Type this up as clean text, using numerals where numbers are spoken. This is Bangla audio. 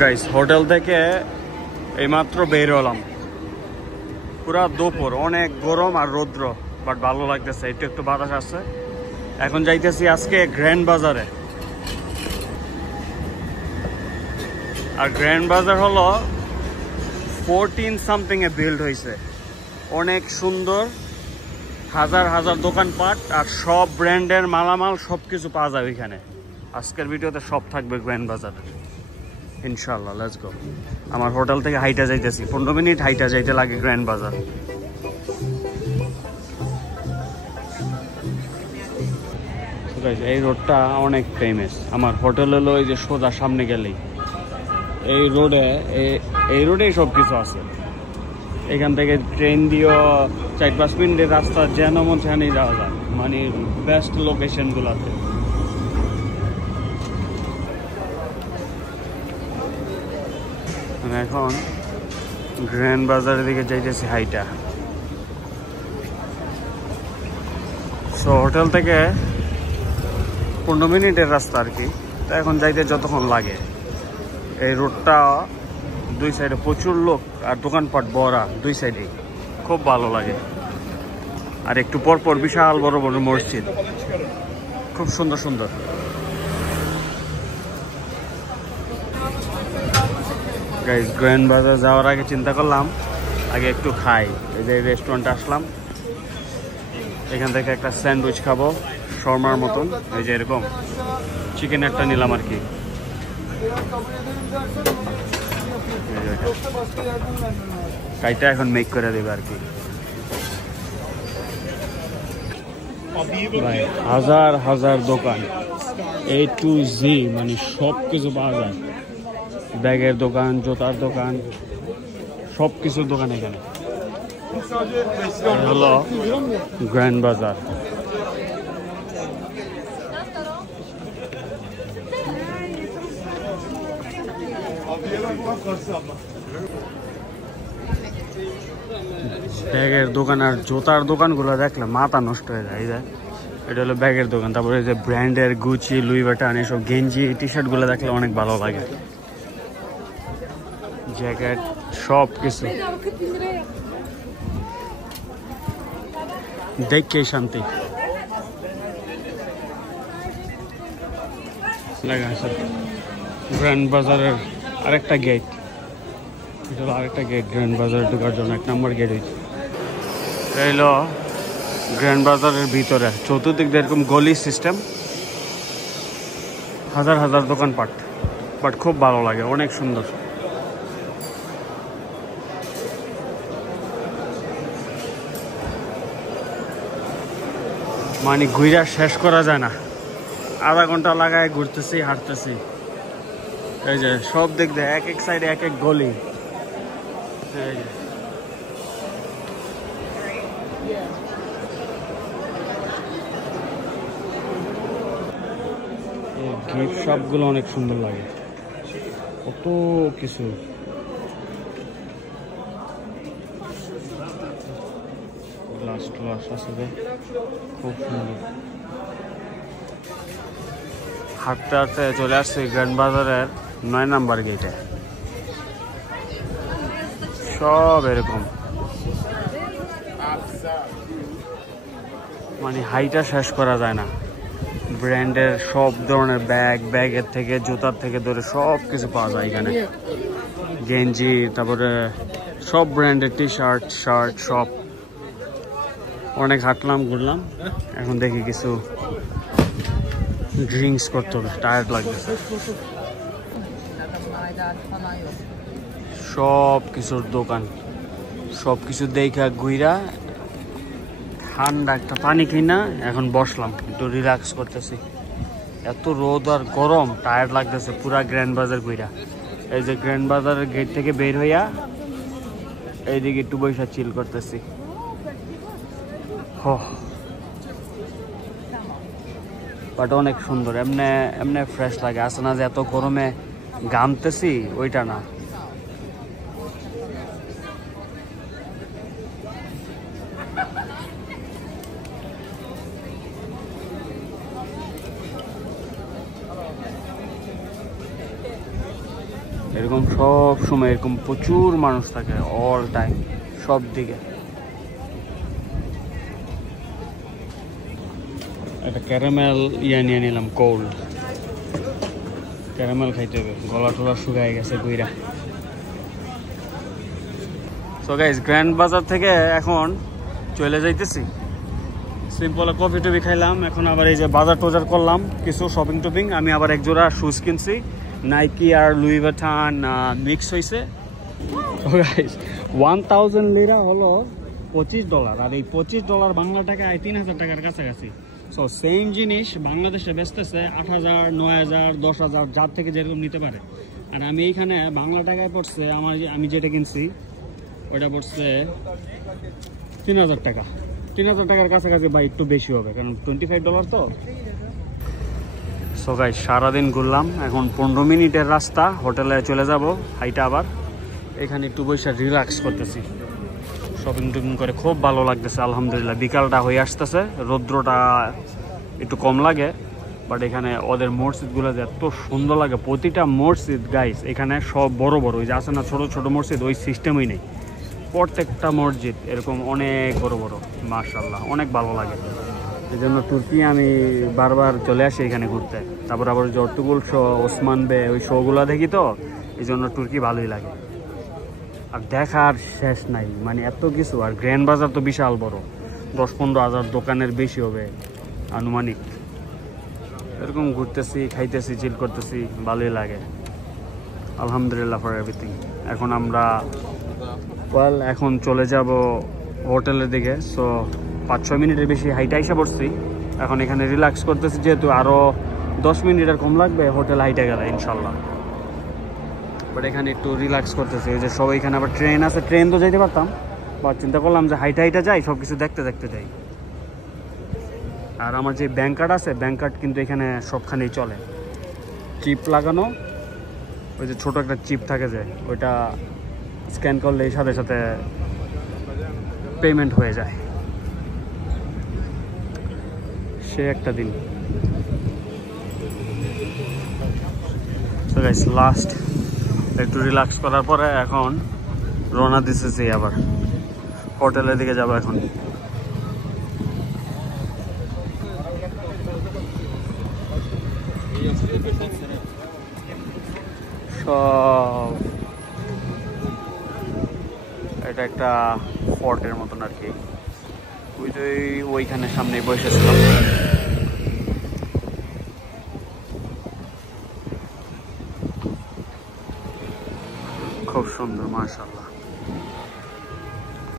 গাইস হোটেল থেকে এইমাত্র বের হলাম, পুরা দুপুর, অনেক গরম আর রৌদ্র, বাট ভালো লাগতেছে, একটু একটু বাতাস আসছে। এখন যাইতেছি আজকে গ্র্যান্ড বাজারে। আর গ্র্যান্ড বাজার হলো 14 সামথিং এ বিল্ড হয়েছে, অনেক সুন্দর, হাজার হাজার দোকানপাট আর সব ব্র্যান্ডের মালামাল সবকিছু পাওয়া যাবে এখানে। আজকের ভিডিওতে সব থাকবে গ্র্যান্ড বাজারে ইনশাল্লাহ। Let's go. আমার হোটেল থেকে হাইটা যাইতেছি, 15 মিনিট হাইটা যাইতে লাগে গ্র্যান্ড বাজার। এই রোডটা অনেক ফেমাস। আমার হোটেল হলো এই যে সোজা সামনে গেলেই এই রোডেই সব কিছু আছে। এখান থেকে ট্রেন দিয়েও 4-5 মিনিটের রাস্তা, যেন মন সেখানেই যাওয়া যায়, মানে বেস্ট লোকেশনগুলোতে। এখন গ্র্যান্ড বাজারের দিকে যাইতেছি হাইটা। সো হোটেল থেকে 15 মিনিটের রাস্তা আর কি। তো এখন যাইতে যতক্ষণ লাগে, এই রোডটা দুই সাইডে প্রচুর লোক আর দোকানপাট ভরা, দুই সাইডেই খুব ভালো লাগে। আর একটু পর পর বিশাল বড় বড় মসজিদ, খুব সুন্দর সুন্দর। গাইস গ্র্যান্ড বাজার যাওয়ার আগে চিন্তা করলাম আগে একটু খাই। এই যে রেস্টুরেন্টে আসলাম, এখান থেকে একটা স্যান্ডউইচ খাবো শর্মার মতন, এই যে এরকম চিকেন একটা নিলাম আর কি। কাইটা এখন মেক করে দেবে আর কি। হাজার হাজার দোকান, A to Z, মানে সব কিছু পাওয়া যায়। ব্যাগের দোকান, জুতার দোকান, সব কিছুর দোকান এখানে। হলো গ্র্যান্ড বাজার। ব্যাগের দোকান আর জুতার দোকানগুলো দেখলে মাথা নষ্ট হয়ে যায়। এটা হলো ব্যাগের দোকান। তারপরে যে ব্র্যান্ডের গুচি, লুই ভিটন, এসব গেঞ্জি, টি শার্ট গুলো দেখলে অনেক ভালো লাগে। জ্যাকেট, সব কিছু দেখে শান্তি লাগে। গ্র্যান্ড বাজারের আরেকটা গেট, এটা হলো আরেকটা গেট গ্র্যান্ড বাজারে ঢোকার জন্য, 1 নম্বর গেট হয়েছে। এই হলো গ্র্যান্ড বাজারের ভিতরে, চতুর্দিক দিয়ে এরকম গলি সিস্টেম, হাজার হাজার দোকানপাট, বাট খুব ভালো লাগে, অনেক সুন্দর। মানে ঘুরা শেষ করা যায় না, আধা ঘন্টা লাগায় ঘুরতেছি, হাঁটতেছি। এই যে সব দিক দিয়ে এক এক সাইডে এক এক গলি। এই যে গিফট শপ গুলো অনেক সুন্দর লাগে, কত কিছু। গ্লাস ট্লাস আছে, খুব সুন্দর। হাঁটতে হাঁটতে চলে আসছি গ্র্যান্ড বাজারের 9 নম্বর গেটে। সব এরকম, মানে হাইটা শেষ করা যায় না। ব্র্যান্ডের সব ধরনের ব্যাগ, ব্যাগের থেকে জুতার থেকে ধরে সব কিছু পাওয়া যায় এখানে। গেঞ্জি, তারপরে সব ব্র্যান্ডের টি শার্ট, শার্ট, সব। অনেক হাঁটলাম, ঘুরলাম, এখন দেখি কিছু ড্রিঙ্কস করতে হবে, টায়ার্ড লাগতেছে। সব কিছুর দোকান, সব কিছু দেখা ঘুরা ঠান্ডা একটা পানি কিনা এখন বসলাম, একটু রিল্যাক্স করতেছি। এত রোদ আর গরম, টায়ার্ড লাগতেছে পুরা গ্র্যান্ড বাজার ঘুরা। এই যে গ্র্যান্ড বাজারের গেট থেকে বের হইয়া এইদিকে একটু বৈশা চিল করতেছি। বাট অনেক সুন্দর, এমনি এমনি ফ্রেশ লাগে। আসে না যে এত গরমে ঘামতেছি, ওইটা না। এরকম সব সময় এরকম প্রচুর মানুষ থাকে অল টাইম সব দিকে। একটা ক্যারামেল নিয়ে নিলাম, কোল্ড ক্যারামেল খাইতে হবে, গলা টলা শুকায় গেছে গুইরা। সো গাইস, গ্র্যান্ড বাজার থেকে এখন চলে যাইতেছি। সিম্পল কফি টফি খাইলাম, এখন আবার এই যে বাজার টোজার করলাম, কিছু শপিং টপিং। আমি আবার এক জোড়া শুজ কিনছি, নাইকি আর লুই ভিটন মিক্স হয়েছে। 1000 লিরা হলো $25, আর এই $25 বাংলা টাকায় 3000 টাকার কাছাকাছি। সো সেম জিনিস বাংলাদেশে বেচতেছে 8000, 9000, 10000, যার থেকে যেরকম নিতে পারে। আর আমি এইখানে বাংলা টাকায় পড়ছে, আমি যেটা কিনছি ওইটা পড়ছে 3000 টাকা। 3000 টাকার কাছাকাছি বা একটু বেশি হবে, কারণ $25 তো। সো গাইস, সারাদিন ঘুরলাম, এখন 15 মিনিটের রাস্তা, হোটেলে চলে যাব হাইটা। আবার এখানে একটু বসে রিল্যাক্স করতেছি, শপিং টপিং করে খুব ভালো লাগতেছে আলহামদুলিল্লাহ। বিকালটা হয়ে আসতেছে, রৌদ্রটা একটু কম লাগে, বাট এখানে ওদের মসজিদগুলো যে এত সুন্দর লাগে। প্রতিটা মসজিদ গাইস এখানে সব বড় বড়, ওই যে আছে না ছোট ছোট মসজিদ, ওই সিস্টেমই নেই। প্রত্যেকটা মসজিদ এরকম অনেক বড় বড়, মাশাআল্লাহ অনেক ভালো লাগে। এই জন্য তুর্কি আমি বারবার চলে আসি এখানে ঘুরতে। তারপর আবার জর্তুগুল শো, ওসমান বে, ওই শোগুলো দেখি তো, এই জন্য তুর্কি ভালোই লাগে। আর দেখার শেষ নাই, মানে এত কিছু। আর গ্র্যান্ড বাজার তো বিশাল বড়, 10-15 হাজার দোকানের বেশি হবে আনুমানিক। এরকম ঘুরতেছি, খাইতেছি, চিল করতেছি, ভালোই লাগে আলহামদুলিল্লাহ ফর এভরিথিং। এখন আমরা এখন চলে যাব হোটেলের দিকে। সো 5-6 মিনিটের বেশি হাইটা এসে পড়ছি, এখন এখানে রিল্যাক্স করতেছি, যেহেতু আরও 10 মিনিটের কম লাগবে হোটেল হাইটা গেলে ইনশাল্লাহ। বাট এখানে একটু রিল্যাক্স করতেছি, ওই যে সবাই এখানে আবার ট্রেন আছে, ট্রেন তো যাইতে পারতাম, বাট চিন্তা করলাম যে হাইটা যাই, সব কিছু দেখতে দেখতে যাই। আর আমার যে ব্যাংক কার্ড আছে, ব্যাংক কার্ড কিন্তু এখানে সবখানেই চলে, চিপ লাগানো, ওই যে ছোট একটা চিপ থাকে যে, ওইটা স্ক্যান করলে সাথে সাথে পেমেন্ট হয়ে যায়। সে একটা দিন। সো গাইস, লাস্ট একটু রিল্যাক্স করার পরে এখন রওনা দিতেছি আবার হোটেলের দিকে যাবো এখন। সব এটা একটা ফর্টের মতন আর কি, ওইখানে সামনে বসেছিলাম। খুব সুন্দর মাশাআল্লাহ।